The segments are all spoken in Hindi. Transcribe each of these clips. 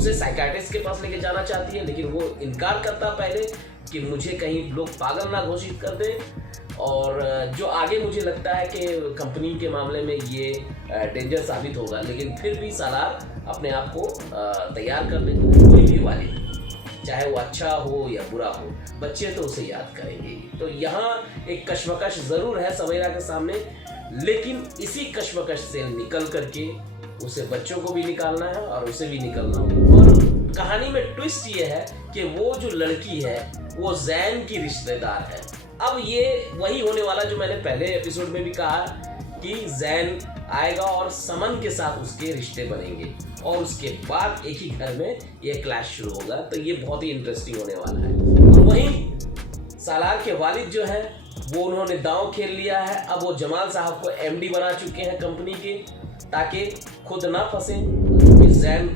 उसे साइकियाट्रिस्ट के पास लेके जाना चाहती है, लेकिन वो इनकार करता पहले कि मुझे कहीं लोग पागल ना घोषित कर दें। और जो आगे मुझे लगता है कि कंपनी के मामले में ये डेंजर साबित होगा, लेकिन फिर भी सालार अपने आप को तैयार कर लेते हैं। कोई भी वालिद, चाहे वो अच्छा हो या बुरा हो, बच्चे तो उसे याद करेंगे। तो यहाँ एक कश्मकश ज़रूर है सवेरा के सामने, लेकिन इसी कश्मकश से निकल करके उसे बच्चों को भी निकालना है और उसे भी निकलना होगा। और कहानी में ट्विस्ट ये है कि वो जो लड़की है वो जैन की रिश्तेदार है। अब ये वही होने वाला जो मैंने पहले एपिसोड में भी कहा कि जैन आएगा और समन के साथ उसके रिश्ते बनेंगे और उसके बाद एक ही घर में ये क्लैश शुरू होगा। तो ये बहुत ही इंटरेस्टिंग होने वाला है। और वहीं सालार के वालिद जो है वो उन्होंने दांव खेल लिया है। अब वो जमाल साहब को एमडी बना चुके हैं कंपनी के, ताकि खुद ना फंसे। जैन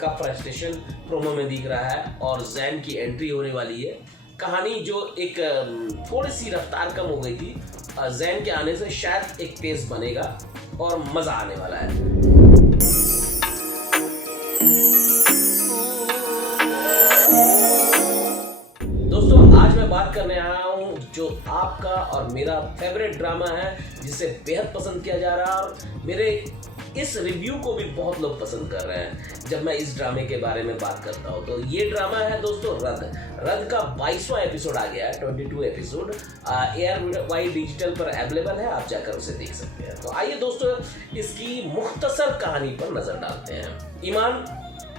का फ्रस्ट्रेशन प्रोमो में दिख रहा है और जैन की एंट्री होने वाली है। कहानी जो एक थोड़ी सी रफ्तार कम हो गई थी, जैन के आने से शायद एक तेज बनेगा और मजा आने वाला है। दोस्तों, आज मैं बात करने आया हूँ जो आपका और मेरा फेवरेट ड्रामा है, जिसे बेहद पसंद किया जा रहा है और मेरे इस रिव्यू को भी बहुत लोग पसंद कर रहे हैं जब मैं इस ड्रामे के बारे में बात करता हूँ। तो ये ड्रामा है दोस्तों रद का 22वां एपिसोड आ गया है, 22 एपिसोड ARY डिजिटल पर अवेलेबल है, आप जाकर उसे देख सकते हैं। तो आइए दोस्तों, इसकी मुख्तसर कहानी पर नजर डालते हैं। ईमान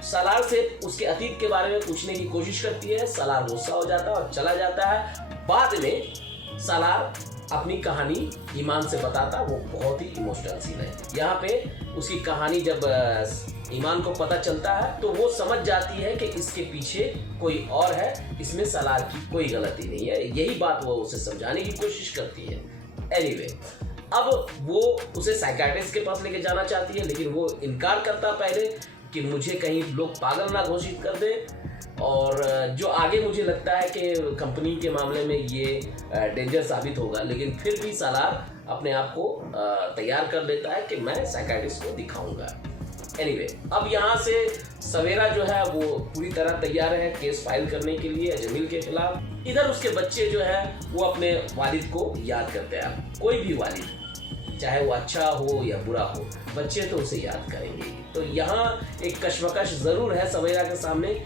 सालार से उसके अतीत के बारे में पूछने की कोशिश करती है। सालार गुस्सा हो जाता है और चला जाता है। बाद में सालार अपनी कहानी ईमान से बताता, वो बहुत ही इमोशनल सीन है। यहाँ पे उसकी कहानी जब ईमान को पता चलता है तो वो समझ जाती है कि इसके पीछे कोई और है, इसमें सालार की कोई गलती नहीं है। यही बात वो उसे समझाने की कोशिश करती है। एनीवे, अब वो उसे साइकियाट्रिस्ट के पास लेके जाना चाहती है, लेकिन वो इनकार करता पहले कि मुझे कहीं लोग पागल ना घोषित कर दें। और जो आगे मुझे लगता है कि कंपनी के मामले में ये डेंजर साबित होगा, लेकिन फिर भी सालार अपने आप को तैयार कर लेता है कि मैं साइकियाट्रिस्ट को दिखाऊंगा। एनीवे, अब यहाँ से सवेरा जो है वो पूरी तरह तैयार है केस फाइल करने के लिए जमील के खिलाफ। इधर उसके बच्चे जो है वो अपने वालिद को याद करते हैं। कोई भी वालिद, चाहे वो अच्छा हो या बुरा हो, बच्चे तो उसे याद करेंगे। तो यहाँ एक कश्मकश ज़रूर है सवेरा के सामने,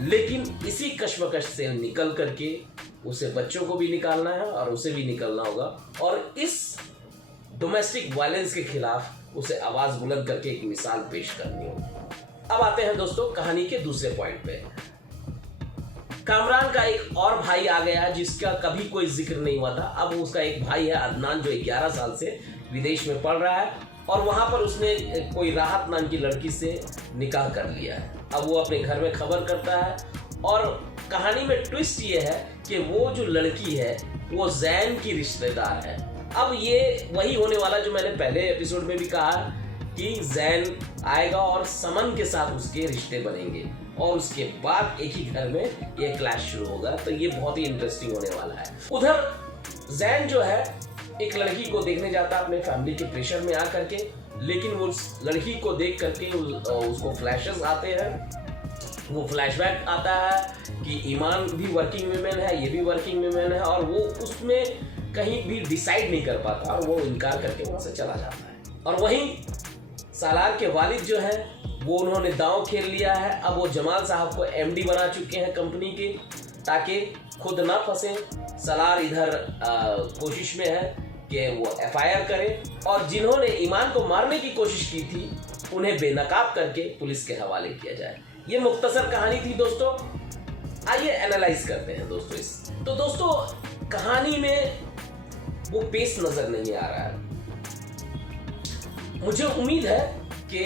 लेकिन इसी कश्मकश से निकल करके उसे बच्चों को भी निकालना है और उसे भी निकलना होगा और इस डोमेस्टिक वायलेंस के खिलाफ उसे आवाज़ बुलंद करके एक मिसाल पेश करनी होगी। अब आते हैं दोस्तों कहानी के दूसरे पॉइंट पे। कामरान का एक और भाई आ गया है जिसका कभी कोई जिक्र नहीं हुआ था। अब उसका एक भाई है अदनान, जो 11 साल से विदेश में पढ़ रहा है और वहाँ पर उसने कोई राहत नाम की लड़की से निकाह कर लिया है। अब वो अपने घर में खबर करता है और कहानी में ट्विस्ट ये है कि वो जो लड़की है वो जैन की रिश्तेदार है। अब ये वही होने वाला जो मैंने पहले एपिसोड में भी कहा कि जैन आएगा और समन के साथ उसके रिश्ते बनेंगे और उसके बाद एक ही घर में ये क्लैश शुरू होगा। तो ये बहुत ही इंटरेस्टिंग होने वाला है। उधर जैन जो है एक लड़की को देखने जाता है अपने फैमिली के प्रेशर में आकर के, लेकिन वो उस लड़की को देख करके उसको फ्लैशेस आते हैं। वो फ्लैशबैक आता है कि ईमान भी वर्किंग वुमेन है, ये भी वर्किंग वुमेन है और वो उसमें कहीं भी डिसाइड नहीं कर पाता और वो इनकार करके वहाँ से चला जाता है। और वहीं सालार के वालिद जो है वो उन्होंने दांव खेल लिया है। अब वो जमाल साहब को एमडी बना चुके हैं कंपनी के, ताकि खुद ना फंसे। सालार इधर कोशिश में है कि वो FIR करे और जिन्होंने ईमान को मारने की कोशिश की थी उन्हें बेनकाब करके पुलिस के हवाले किया जाए। ये मुख्तसर कहानी थी दोस्तों। आइए एनालाइज करते हैं दोस्तों इस। तो दोस्तों, कहानी में वो पेस नजर नहीं आ रहा है। मुझे उम्मीद है कि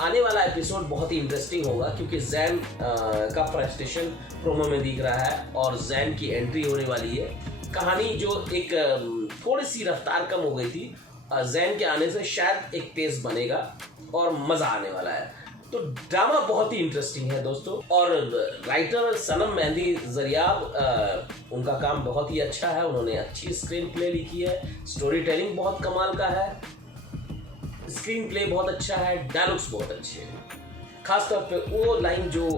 आने वाला एपिसोड बहुत ही इंटरेस्टिंग होगा, क्योंकि जैन का फ्रस्ट्रेशन प्रोमो में दिख रहा है और जैन की एंट्री होने वाली है। कहानी जो एक थोड़ी सी रफ्तार कम हो गई थी, जैन के आने से शायद एक तेज बनेगा और मजा आने वाला है। तो ड्रामा बहुत ही इंटरेस्टिंग है दोस्तों। और राइटर सनम मेहंदी जरियाब, उनका काम बहुत ही अच्छा है। उन्होंने अच्छी स्क्रीन प्ले लिखी है, स्टोरी टेलिंग बहुत कमाल का है, स्क्रीन प्ले बहुत अच्छा है, डायलॉग्स बहुत अच्छे हैं। खासतौर पे वो लाइन जो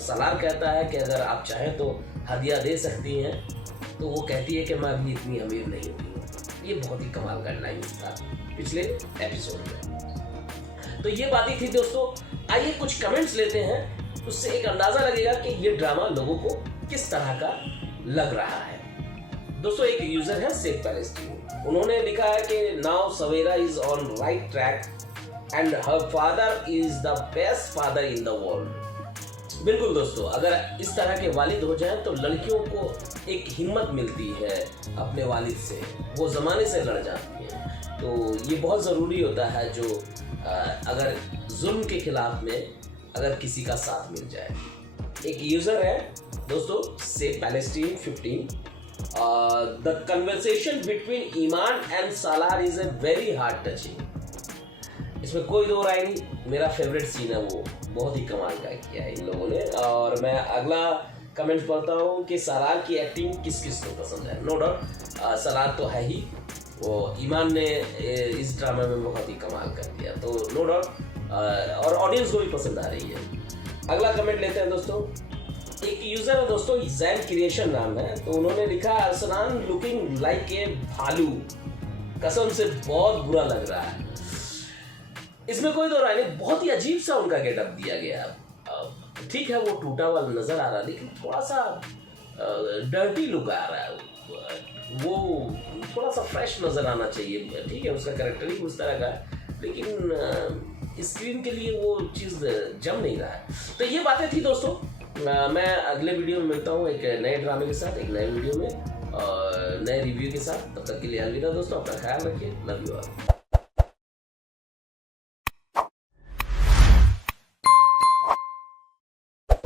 सालार कहता है कि अगर आप चाहें तो हदिया दे सकती हैं, तो वो कहती है कि मैं अभी इतनी अमीर नहीं हुई हूँ। ये बहुत ही कमाल का लाइन था पिछले एपिसोड में। तो ये बातें थी दोस्तों। आइए कुछ कमेंट्स लेते हैं, उससे एक अंदाजा लगेगा कि ये ड्रामा लोगों को किस तरह का लग रहा है। दोस्तों एक यूजर है सेफ पैलेस्टीन, उन्होंने लिखा है कि now Savera is on right track and her father is the best father in the world. बिल्कुल दोस्तों, अगर इस तरह के वालिद हो जाएं तो लड़कियों को एक हिम्मत मिलती है अपने वालिद से, वो ज़माने से लड़ जाती हैं। तो ये बहुत ज़रूरी होता है जो अगर जुल्म के खिलाफ में अगर किसी का साथ मिल जाए। एक यूज़र है दोस्तों save Palestine 15, the conversation between Iman and Salar is a very heart touching. इसमें कोई दो राय नहीं, मेरा फेवरेट सीन है वो, बहुत ही कमाल का किया है इन लोगों ने। और मैं अगला कमेंट पढ़ता हूँ कि सालार की एक्टिंग किस किस को पसंद है। नो डाउट सालार तो है ही, वो ईमान ने इस ड्रामा में बहुत ही कमाल कर दिया, तो नो डाउट और ऑडियंस को भी पसंद आ रही है। अगला कमेंट लेते हैं दोस्तों। एक यूजर है दोस्तों जैन क्रिएशन नाम है, तो उन्होंने लिखा अरसलान लुकिंग लाइक ए भालू, कसम से बहुत बुरा लग रहा है। इसमें कोई दो राय नहीं, बहुत ही अजीब सा उनका गेटअप दिया गया। ठीक है वो टूटा हुआ नजर आ रहा है, लेकिन थोड़ा सा डर्टी लुक आ रहा है, वो थोड़ा सा फ्रेश नजर आना चाहिए। ठीक है उसका कैरेक्टर ही उस तरह का है, लेकिन स्क्रीन के लिए वो चीज़ जम नहीं रहा है। तो ये बातें थी दोस्तों। मैं अगले वीडियो में मिलता हूँ एक नए ड्रामे के साथ, एक नए वीडियो में नए रिव्यू के साथ। तब तक के लिए अलविदा दोस्तों, अपना ख्याल रखिए, लव यू ऑल।